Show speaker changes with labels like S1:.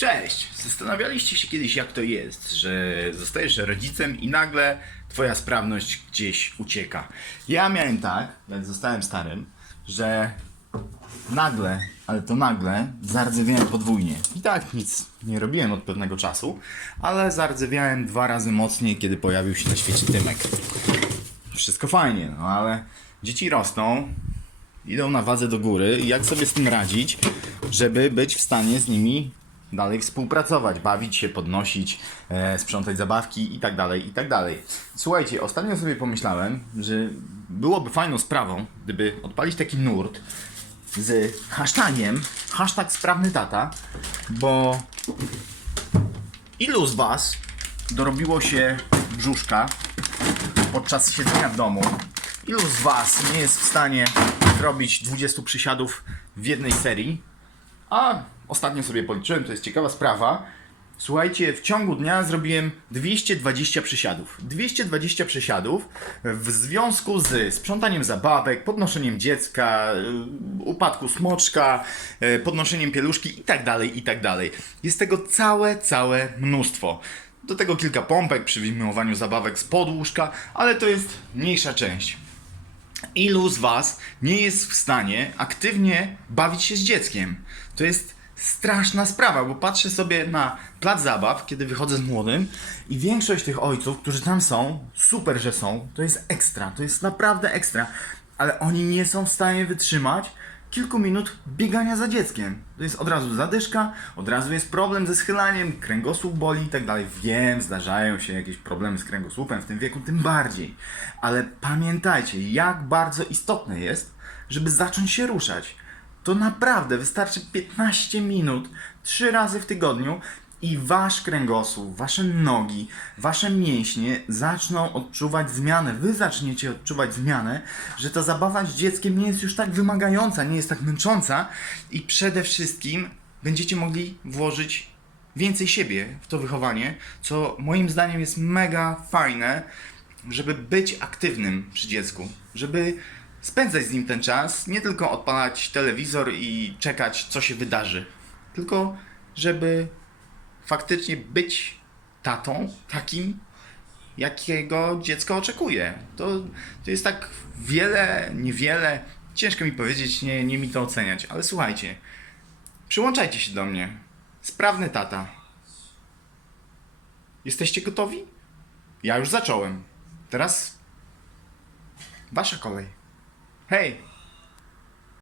S1: Cześć! Zastanawialiście się kiedyś, jak to jest, że zostajesz rodzicem i nagle twoja sprawność gdzieś ucieka. Ja miałem tak, jak zostałem starym, że nagle, ale to nagle, zardzewiałem podwójnie. I tak nic nie robiłem od pewnego czasu, ale zardzewiałem dwa razy mocniej, kiedy pojawił się na świecie Tymek. Wszystko fajnie, no ale dzieci rosną, idą na wadze do góry i jak sobie z tym radzić, żeby być w stanie z nimi dalej współpracować, bawić się, podnosić, e, sprzątać zabawki i tak dalej, i tak dalej. Słuchajcie, ostatnio sobie pomyślałem, że byłoby fajną sprawą, gdyby odpalić taki nurt z hashtagiem, hashtag sprawny tata, bo ilu z was dorobiło się brzuszka podczas siedzenia w domu. Ilu z Was nie jest w stanie zrobić 20 przysiadów w jednej serii? A ostatnio sobie policzyłem, to jest ciekawa sprawa. Słuchajcie, w ciągu dnia zrobiłem 220 przysiadów. 220 przysiadów w związku z sprzątaniem zabawek, podnoszeniem dziecka, y, upadku smoczka, y, podnoszeniem pieluszki tak tak dalej. Jest tego całe, całe mnóstwo. Do tego kilka pompek przy wyjmowaniu zabawek z podłóżka, ale to jest mniejsza część. Ilu z Was nie jest w stanie aktywnie bawić się z dzieckiem? To jest straszna sprawa, bo patrzę sobie na plac zabaw, kiedy wychodzę z młodym i większość tych ojców, którzy tam są, super, że są, to jest ekstra, to jest naprawdę ekstra, ale oni nie są w stanie wytrzymać kilku minut biegania za dzieckiem. To jest od razu zadyszka, od razu jest problem ze schylaniem, kręgosłup boli i tak dalej. Wiem, zdarzają się jakieś problemy z kręgosłupem w tym wieku, tym bardziej. Ale pamiętajcie, jak bardzo istotne jest, żeby zacząć się ruszać. To naprawdę wystarczy 15 minut, 3 razy w tygodniu i wasz kręgosłup, wasze nogi, wasze mięśnie zaczną odczuwać zmianę. Wy zaczniecie odczuwać zmianę, że ta zabawa z dzieckiem nie jest już tak wymagająca, nie jest tak męcząca i przede wszystkim będziecie mogli włożyć więcej siebie w to wychowanie, co moim zdaniem jest mega fajne, żeby być aktywnym przy dziecku, żeby spędzać z nim ten czas, nie tylko odpalać telewizor i czekać, co się wydarzy, tylko żeby faktycznie być tatą takim, jakiego dziecko oczekuje. To, to jest tak wiele, niewiele, ciężko mi powiedzieć, nie, nie mi to oceniać, ale słuchajcie, przyłączajcie się do mnie. Sprawny tata. Jesteście gotowi? Ja już zacząłem. Teraz wasza kolej. Hey,